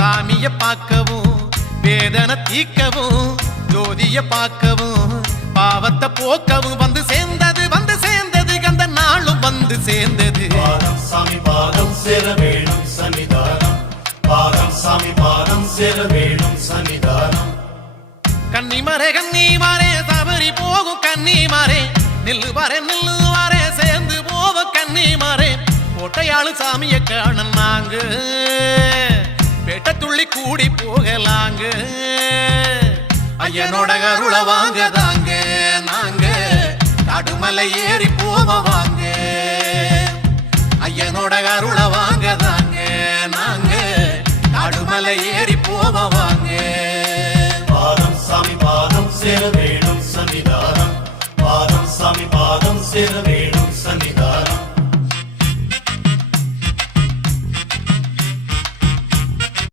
சாமிய பார்க்கவும் வேதனை தீக்கவும் ஜோதிய பார்க்கவும் பாவத்தை போக்கவும். வந்து சேர்ந்தது வந்து சேர்ந்தது அந்த நாளும் வந்து சேர்ந்தது. பாதம் சாமி பாதம் சேர வேணும் சன்னிதானம். பாதம் சாமி பாதம் சேர வேணும் சன்னிதானம். கன்னிமரே கன்னிமாரே தவறி போகும் கன்னிமாரே. நில்லு வரே நில்லு வரே சேர்ந்து போவோம் கன்னிமாரே. கோட்டையாளு சாமிய காண நாங்க. பேட்ட துள்ளி கூடி போகலாங்க. ஐயனோட கருள வாங்க தாங்க நாங்க கடுமலை ஏறி போவ வாங்க. ஐயனோட கருள வாங்க தாங்க நாங்க கடுமலை ஏறி போவ வாங்க. பாதம் சாமி பாதம் சேர வேணும் சன்னிதானம். பாதம் சாமி பாதம் சேர வேணும்